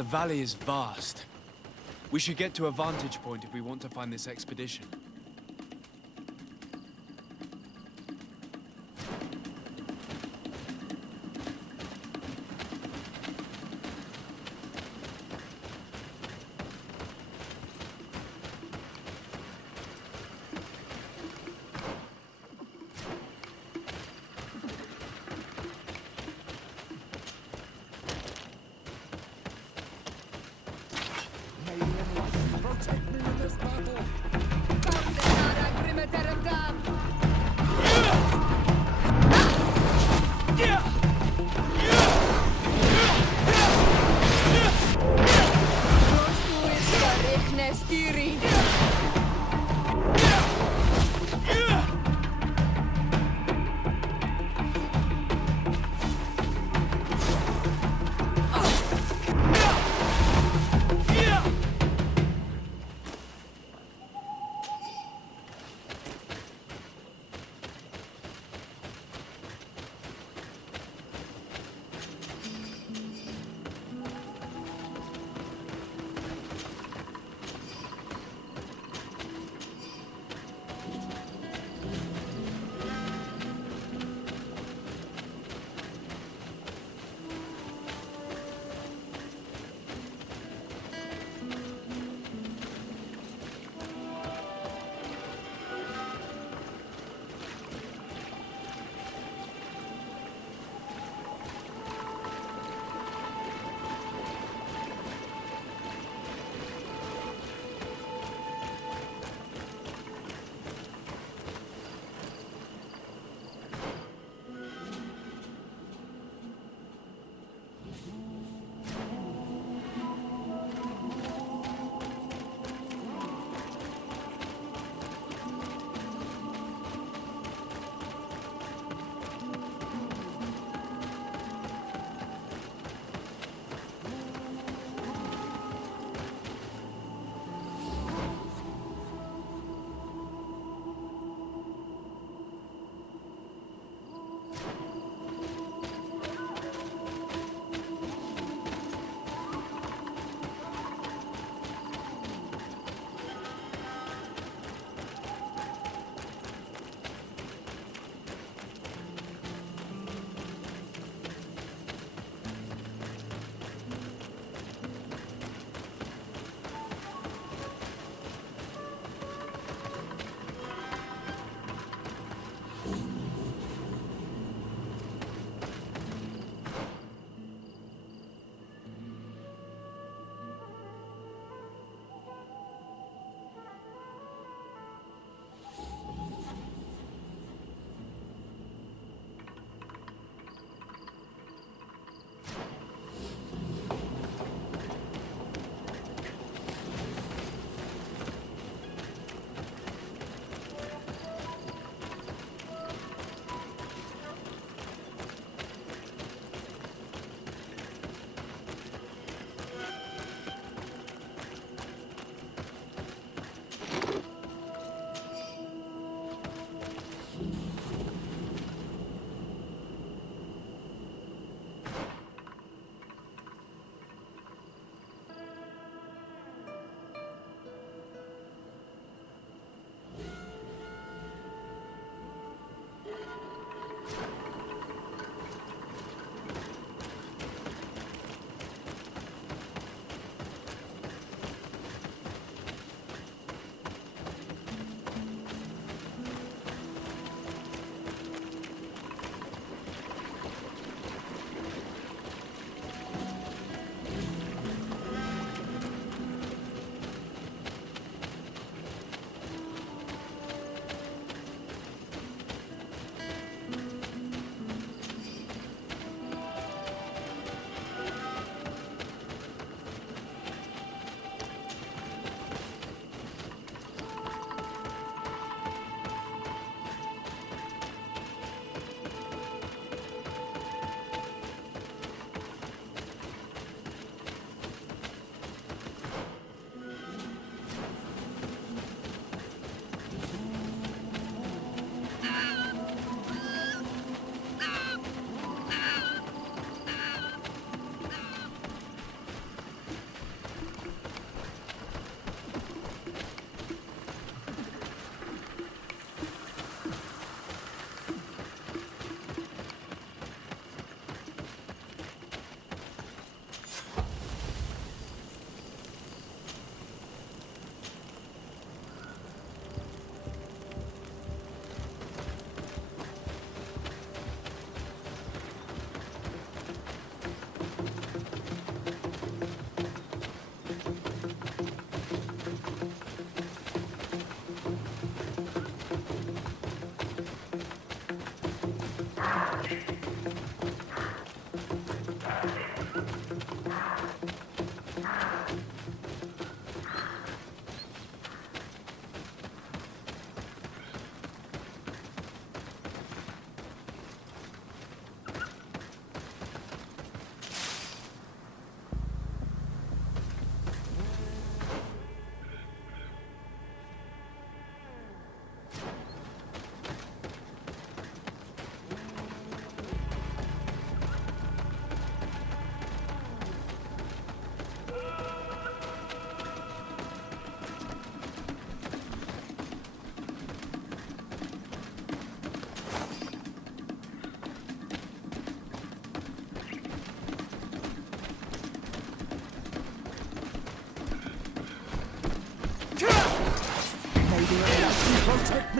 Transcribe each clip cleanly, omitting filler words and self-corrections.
The valley is vast. We should get to a vantage point if we want to find this expedition. Protect me in this battle!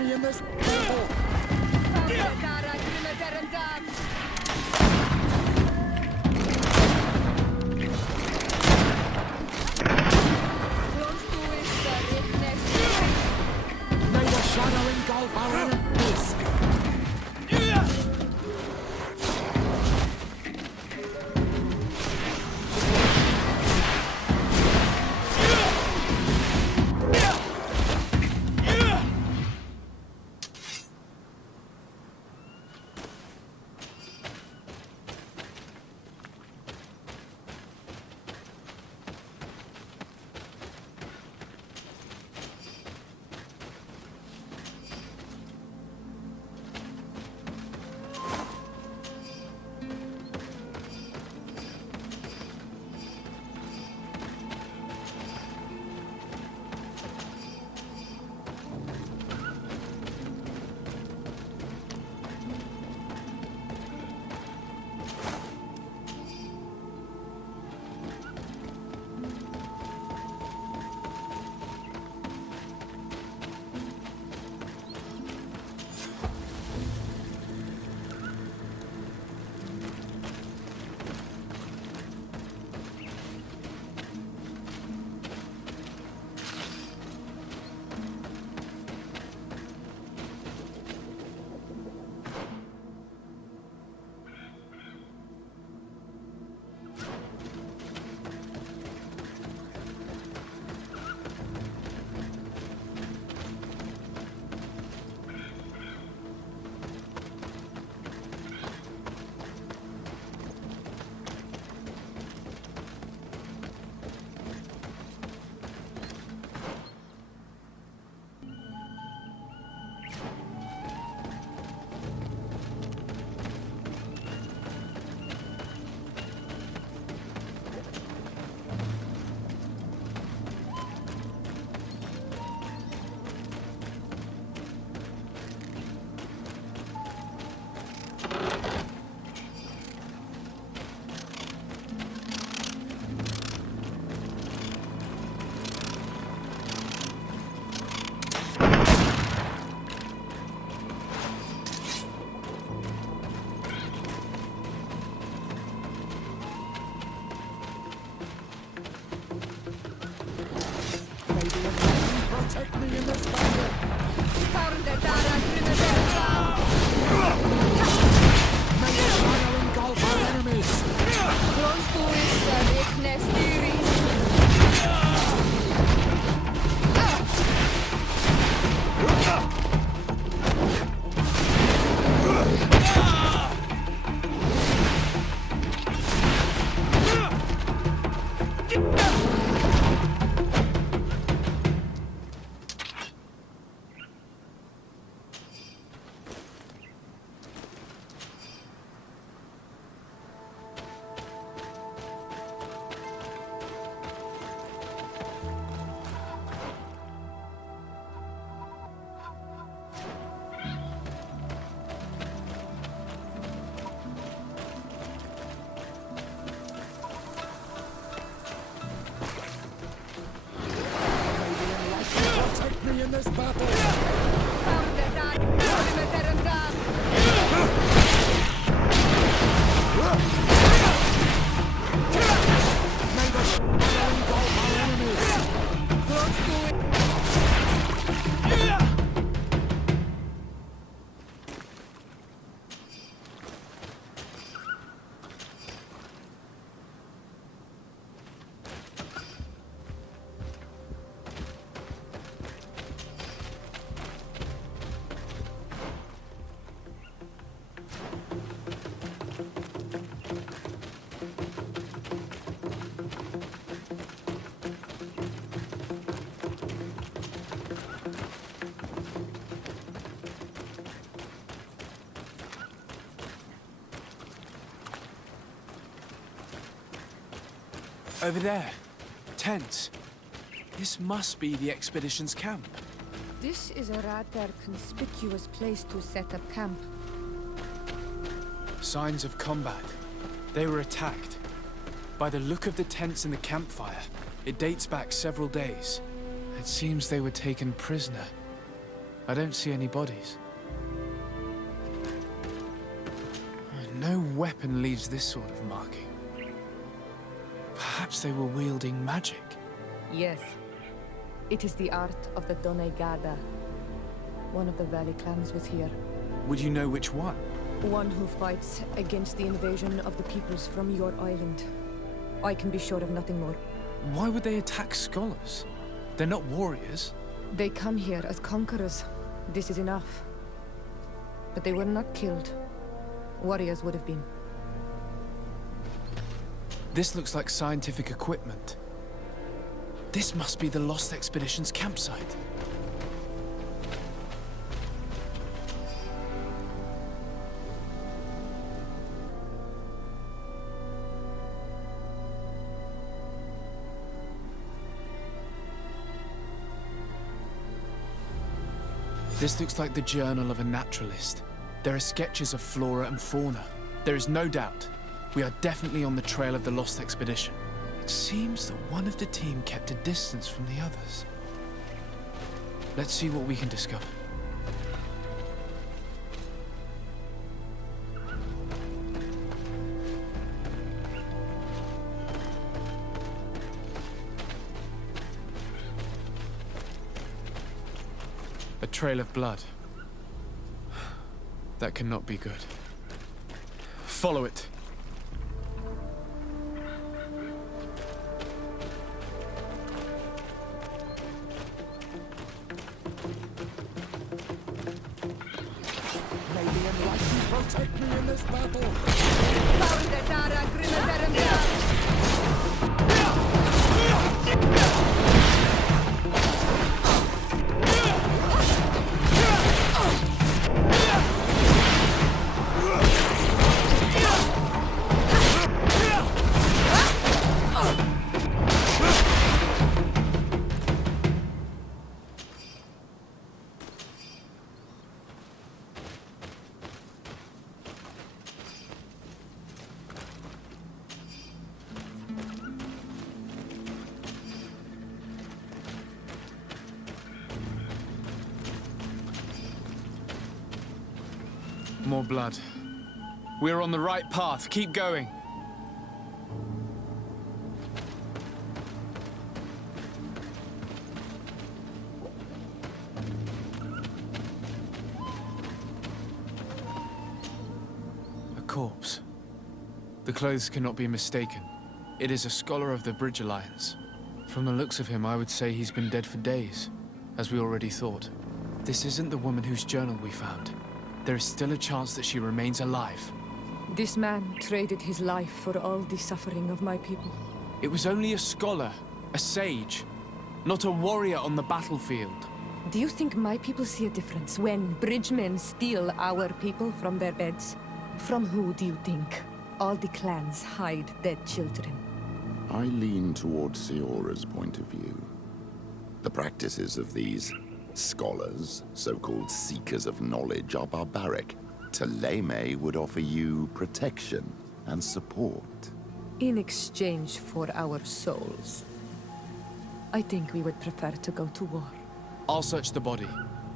me in this battle. May the shadow engulf our enemies. Protect me in this battle. May the shadow engulf our enemies. Protect me in this battle. May the shadow engulf our enemies. Over there. Tents. This must be the expedition's camp. This is a rather conspicuous place to set up camp. Signs of combat. They were attacked. By the look of the tents and the campfire, it dates back several days. It seems they were taken prisoner. I don't see any bodies. No weapon leaves this sort of marking. Perhaps they were wielding magic. Yes. It is the art of the Donegada. One of the Valley clans was here. Would you know which one? One who fights against the invasion of the peoples from your island. I can be sure of nothing more. Why would they attack scholars? They're not warriors. They come here as conquerors. This is enough. But they were not killed. Warriors would have been. This looks like scientific equipment. This must be the Lost Expedition's campsite. This looks like the journal of a naturalist. There are sketches of flora and fauna. There is no doubt. We are definitely on the trail of the Lost Expedition. It seems that one of the team kept a distance from the others. Let's see what we can discover. A trail of blood. That cannot be good. Follow it. May the enlightened protect me in this battle. More blood. We're on the right path. Keep going. A corpse. The clothes cannot be mistaken. It is a scholar of the Bridge Alliance. From the looks of him, I would say he's been dead for days, as we already thought. This isn't the woman whose journal we found. There is still a chance that she remains alive. This man traded his life for all the suffering of my people. It was only a scholar, a sage, not a warrior on the battlefield. Do you think my people see a difference when bridgemen steal our people from their beds? From who do you think all the clans hide their children? I lean towards Siora's point of view. The practices of these scholars, so-called seekers of knowledge, are barbaric. Taleme would offer you protection and support. In exchange for our souls. I think we would prefer to go to war. I'll search the body.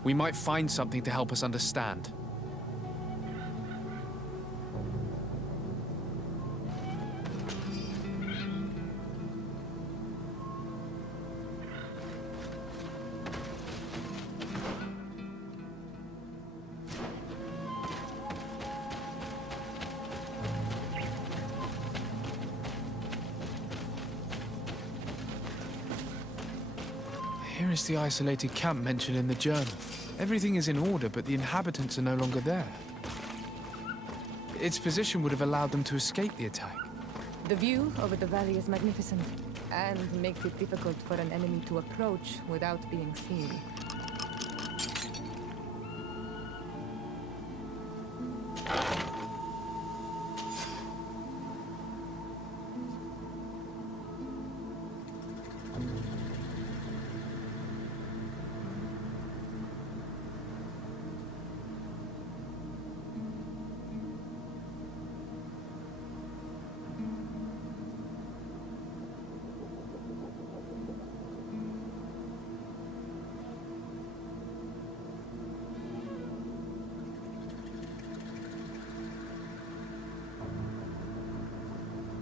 We might find something to help us understand. Here is the isolated camp mentioned in the journal. Everything is in order, but the inhabitants are no longer there. Its position would have allowed them to escape the attack. The view over the valley is magnificent, and makes it difficult for an enemy to approach without being seen.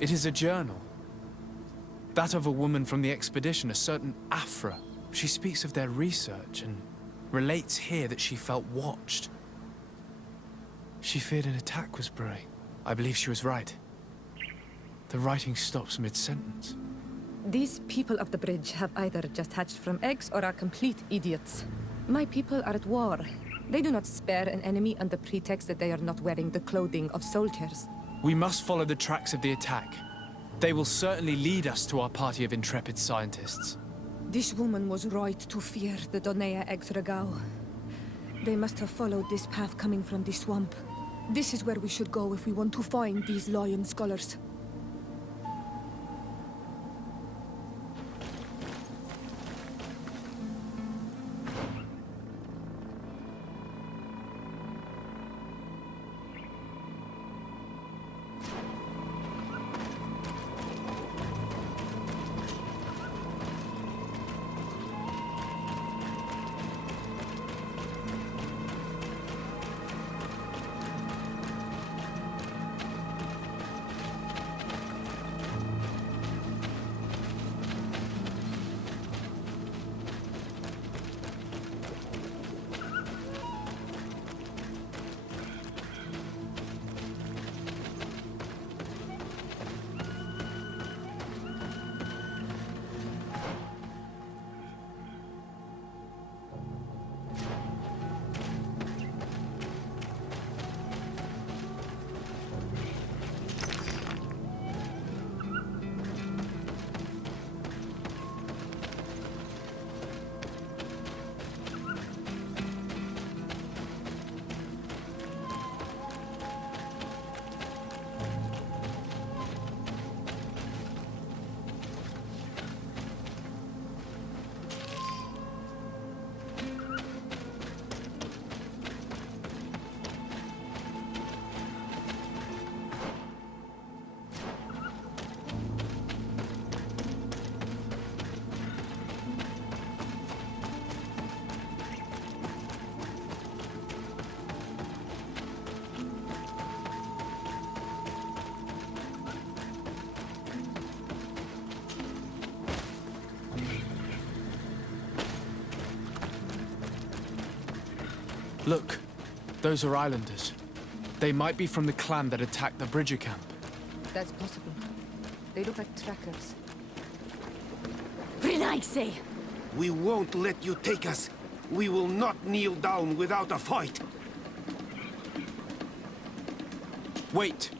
It is a journal. That of a woman from the expedition, a certain Afra. She speaks of their research and relates here that she felt watched. She feared an attack was brewing. I believe she was right. The writing stops mid-sentence. These people of the bridge have either just hatched from eggs or are complete idiots. My people are at war. They do not spare an enemy under pretext that they are not wearing the clothing of soldiers. We must follow the tracks of the attack. They will certainly lead us to our party of intrepid scientists. This woman was right to fear the Donea Exregao. They must have followed this path coming from the swamp. This is where we should go if we want to find these lion scholars. Look, those are islanders. They might be from the clan that attacked the Bridger camp. That's possible. They look like trackers. Renaise! We won't let you take us. We will not kneel down without a fight. Wait!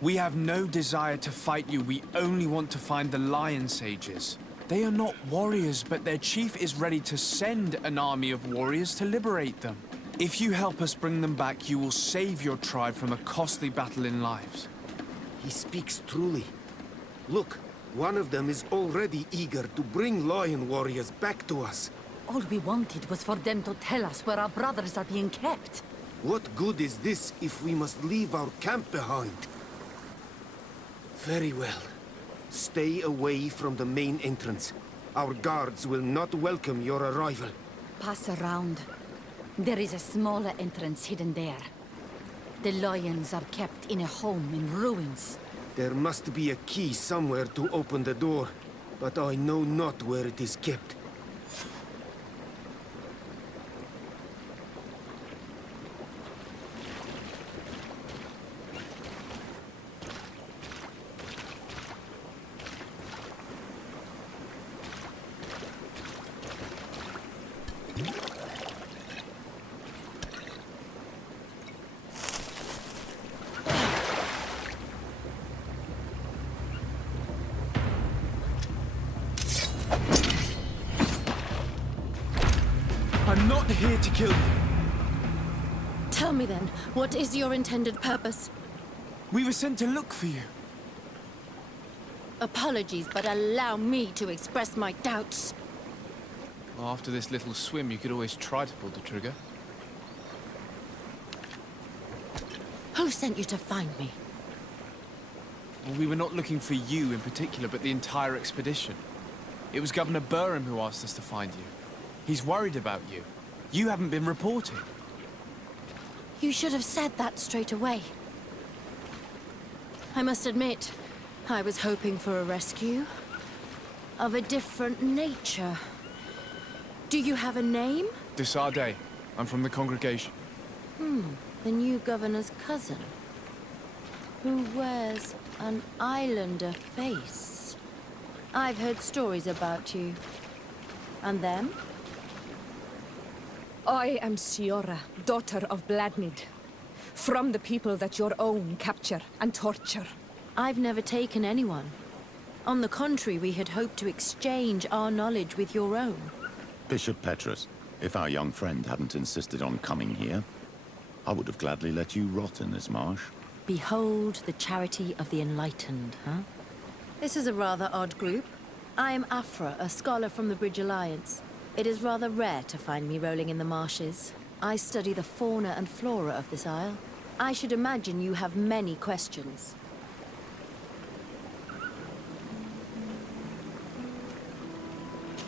We have no desire to fight you. We only want to find the Lion Sages. They are not warriors, but their chief is ready to send an army of warriors to liberate them. If you help us bring them back, you will save your tribe from a costly battle in lives. He speaks truly. Look, one of them is already eager to bring lion warriors back to us. All we wanted was for them to tell us where our brothers are being kept. What good is this if we must leave our camp behind? Very well. Stay away from the main entrance. Our guards will not welcome your arrival. Pass around. There is a smaller entrance hidden there. The lions are kept in a home in ruins. There must be a key somewhere to open the door, but I know not where it is kept. I'm not here to kill you. Tell me then, what is your intended purpose? We were sent to look for you. Apologies, but allow me to express my doubts. Well, after this little swim, you could always try to pull the trigger. Who sent you to find me? Well, we were not looking for you in particular, but the entire expedition. It was Governor Burham who asked us to find you. He's worried about you. You haven't been reporting. You should have said that straight away. I must admit, I was hoping for a rescue. Of a different nature. Do you have a name? Desarde. I'm from the congregation. The new governor's cousin. Who wears an islander face. I've heard stories about you. And them? I am Siora, daughter of Bladnid. From the people that your own capture and torture. I've never taken anyone. On the contrary, we had hoped to exchange our knowledge with your own. Bishop Petrus, if our young friend hadn't insisted on coming here, I would have gladly let you rot in this marsh. Behold the charity of the enlightened, huh? This is a rather odd group. I am Afra, a scholar from the Bridge Alliance. It is rather rare to find me rolling in the marshes. I study the fauna and flora of this isle. I should imagine you have many questions.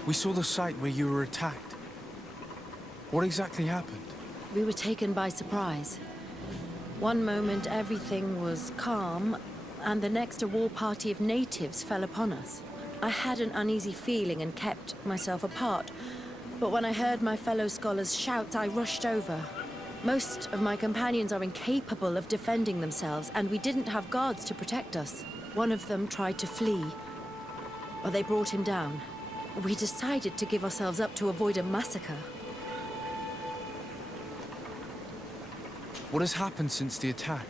We saw the site where you were attacked. What exactly happened? We were taken by surprise. One moment everything was calm, and the next a war party of natives fell upon us. I had an uneasy feeling and kept myself apart, but when I heard my fellow scholars shout, I rushed over. Most of my companions are incapable of defending themselves, and we didn't have guards to protect us. One of them tried to flee, but they brought him down. We decided to give ourselves up to avoid a massacre. What has happened since the attack?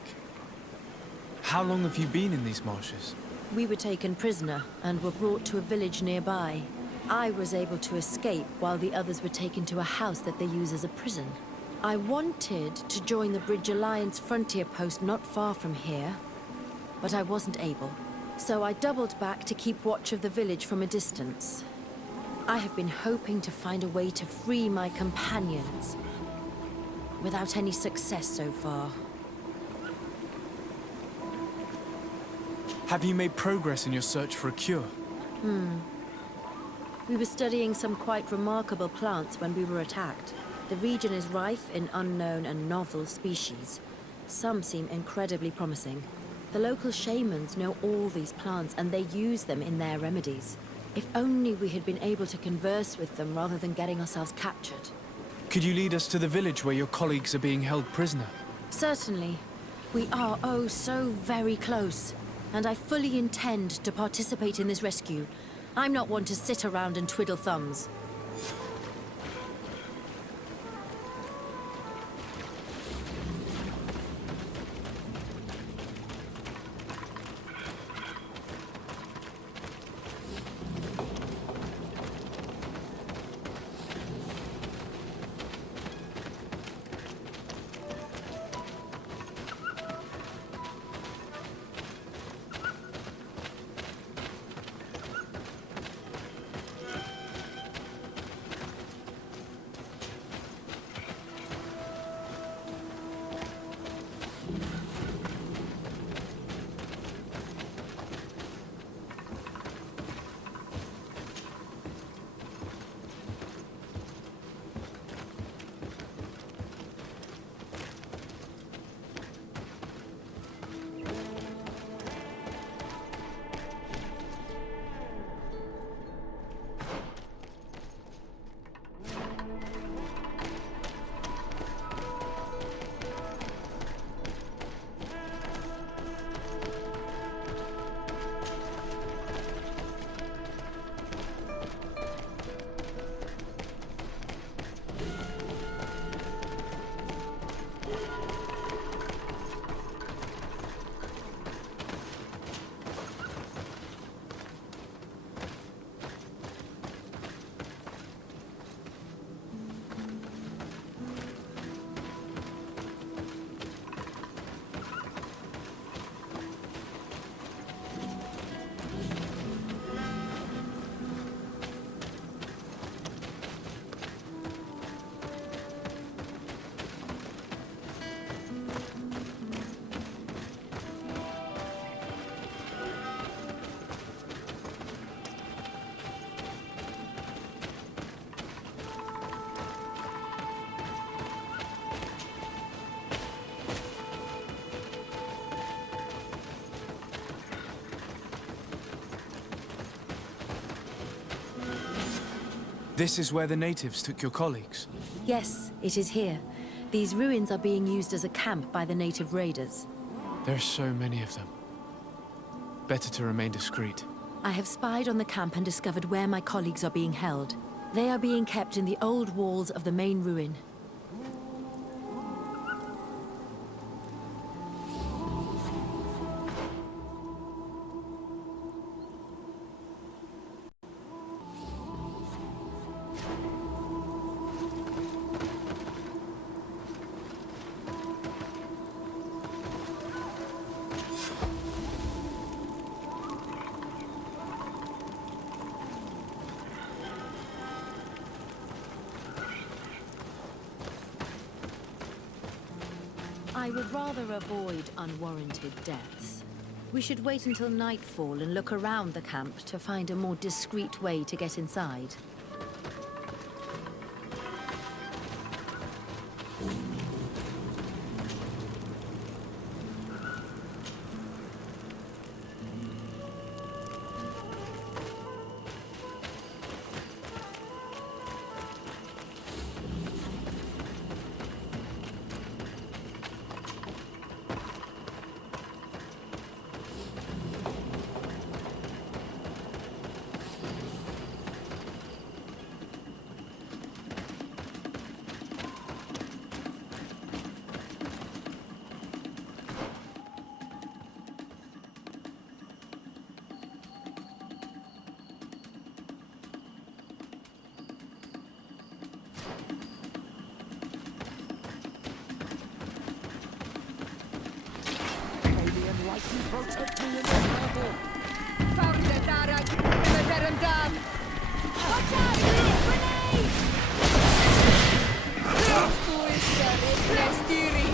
How long have you been in these marshes? We were taken prisoner and were brought to a village nearby. I was able to escape while the others were taken to a house that they use as a prison. I wanted to join the Bridge Alliance frontier post not far from here, but I wasn't able. So I doubled back to keep watch of the village from a distance. I have been hoping to find a way to free my companions, without any success so far. Have you made progress in your search for a cure? We were studying some quite remarkable plants when we were attacked. The region is rife in unknown and novel species. Some seem incredibly promising. The local shamans know all these plants and they use them in their remedies. If only we had been able to converse with them rather than getting ourselves captured. Could you lead us to the village where your colleagues are being held prisoner? Certainly. We are oh so very close. And I fully intend to participate in this rescue. I'm not one to sit around and twiddle thumbs. This is where the natives took your colleagues. Yes, it is here. These ruins are being used as a camp by the native raiders. There are so many of them. Better to remain discreet. I have spied on the camp and discovered where my colleagues are being held. They are being kept in the old walls of the main ruin. I would rather avoid unwarranted deaths. We should wait until nightfall and look around the camp to find a more discreet way to get inside. May the enlightened protect me in this battle. Found the Darag, Rimaterum Dam! Watch out! Grenade! Fuisca replestiri!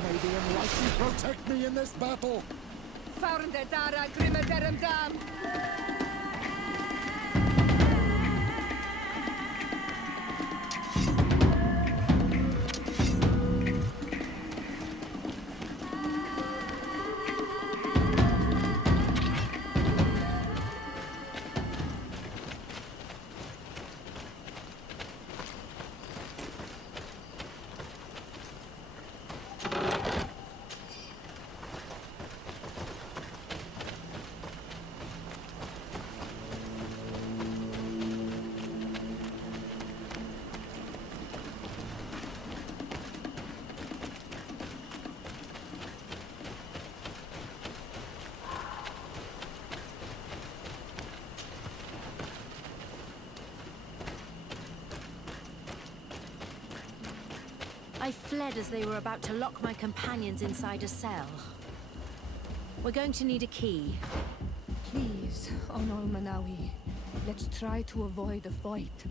May the enlightened protect me in this battle. Found the Darag, Rimaterum Dam! I fled as they were about to lock my companions inside a cell. We're going to need a key. Please, Onol Manawi, let's try to avoid a fight.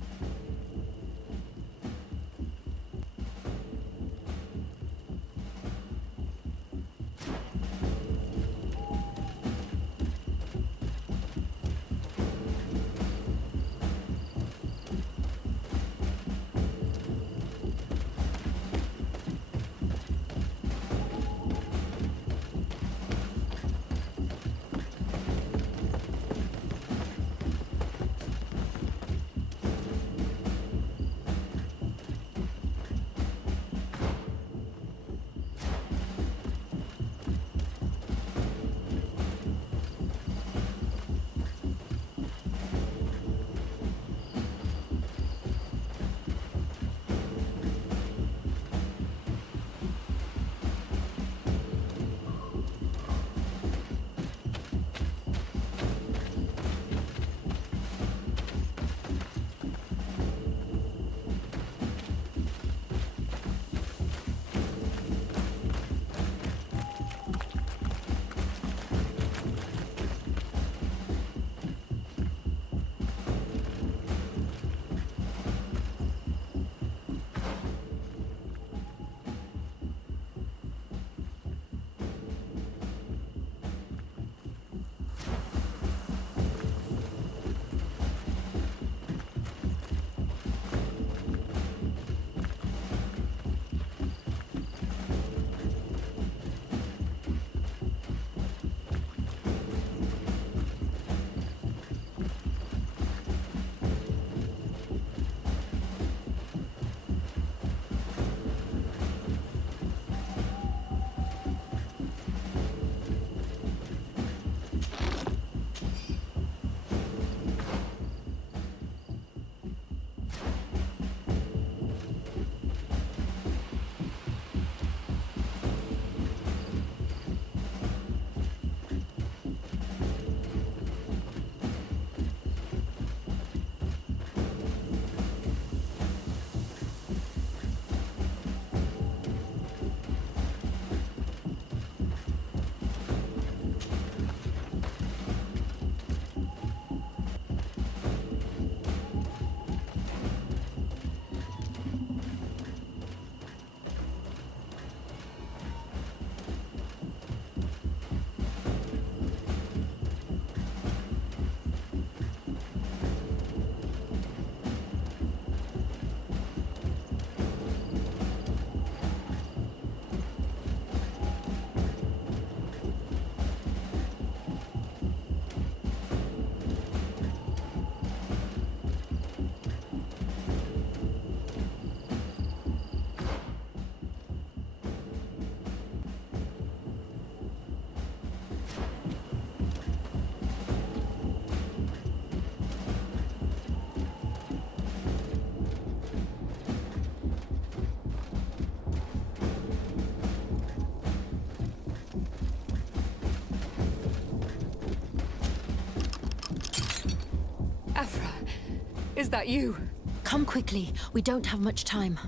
Is that you? Come quickly. We don't have much time.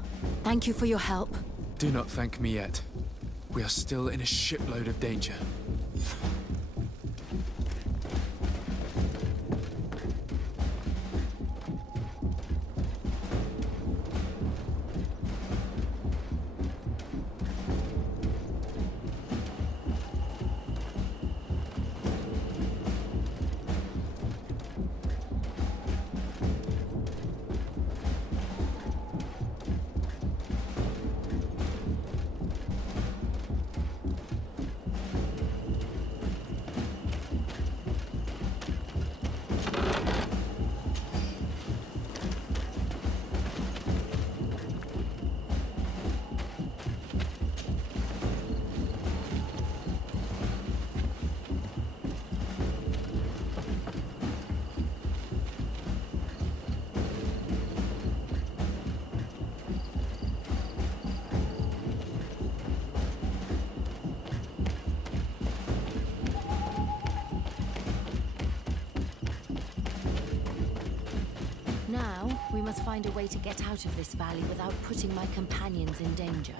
Thank you for your help. Do not thank me yet. We are still in a shipload of danger. Now, we must find a way to get out of this valley without putting my companions in danger.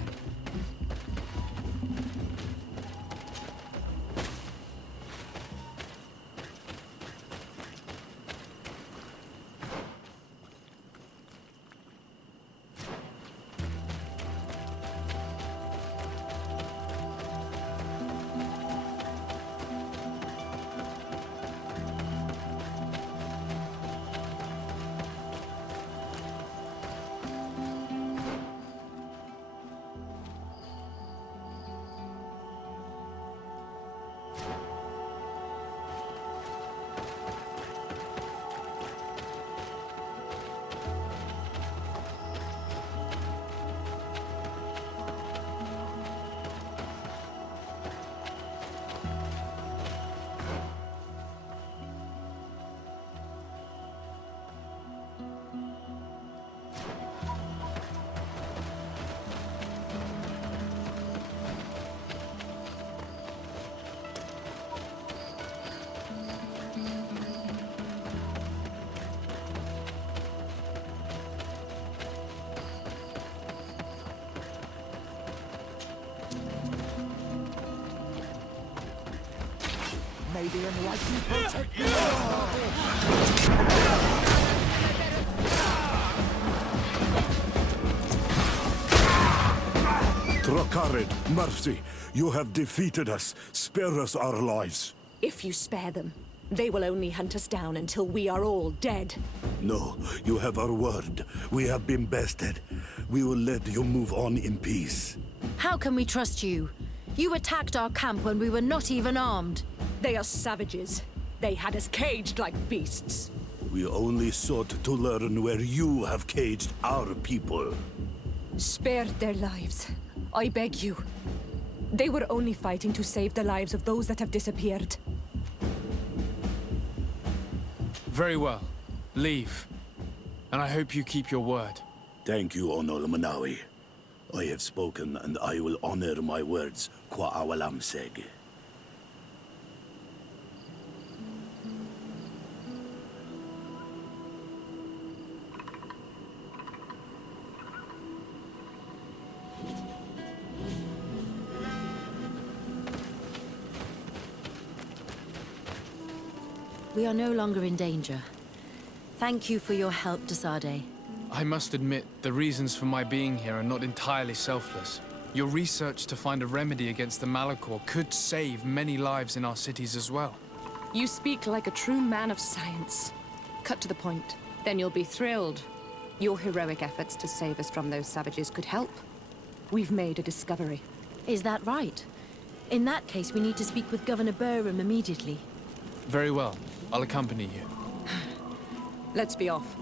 May the enlightened protect me. Trakarid, mercy, you have defeated us. Spare us our lives. If you spare them, they will only hunt us down until we are all dead. No, you have our word. We have been bested. We will let you move on in peace. How can we trust you? You attacked our camp when we were not even armed. They are savages. They had us caged like beasts. We only sought to learn where you have caged our people. Spare their lives. I beg you. They were only fighting to save the lives of those that have disappeared. Very well. Leave. And I hope you keep your word. Thank you, Onol Manawi. I have spoken, and I will honor my words, Kwa awalam seg. We are no longer in danger. Thank you for your help, Desade. I must admit, the reasons for my being here are not entirely selfless. Your research to find a remedy against the Malachor could save many lives in our cities as well. You speak like a true man of science. Cut to the point. Then you'll be thrilled. Your heroic efforts to save us from those savages could help. We've made a discovery. Is that right? In that case, we need to speak with Governor Burham immediately. Very well. I'll accompany you. Let's be off.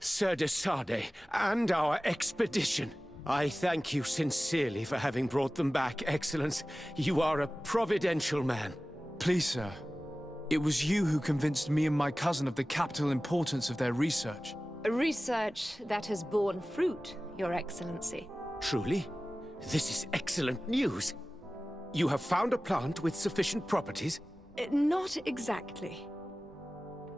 Sir Desade, and our expedition. I thank you sincerely for having brought them back, Excellence. You are a providential man. Please, sir. It was you who convinced me and my cousin of the capital importance of their research. A research that has borne fruit, Your Excellency. Truly? This is excellent news. You have found a plant with sufficient properties? Not exactly.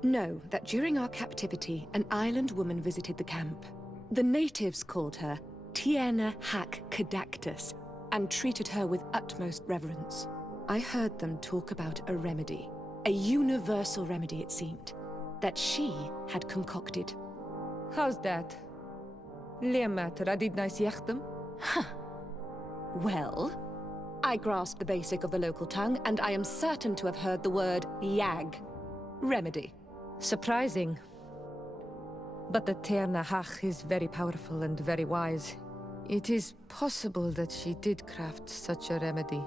Know that during our captivity, an island woman visited the camp. The natives called her Tiena Hac Cadactus and treated her with utmost reverence. I heard them talk about a remedy, a universal remedy it seemed, that she had concocted. How's that? Well, I grasp the basic of the local tongue, and I am certain to have heard the word yag, remedy. Surprising. But the Terna Hach is very powerful and very wise. It is possible that she did craft such a remedy.